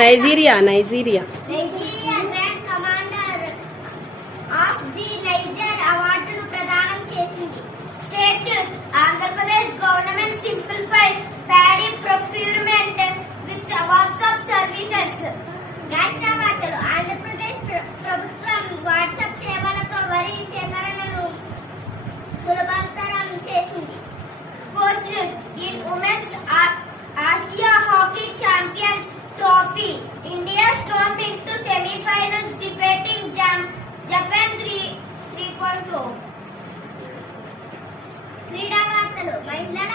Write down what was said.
Nigeria grand commander of the niger అవార్డును ప్రదానం చేసింది. State news. Andhra Pradesh government simplifies paddy procurement with WhatsApp services. రాష్ట్ర వార్తలు. ఆంధ్రప్రదేశ్ ప్రభుత్వం వాట్సాప్ సేవలతో వరి సేకరణను సులభతరం చేసింది. Sports news. In women's Asia hockey champions trophy, India stormed into semi-finals defeating Japan 3-4. క్రీడా వార్తలు. మహిళల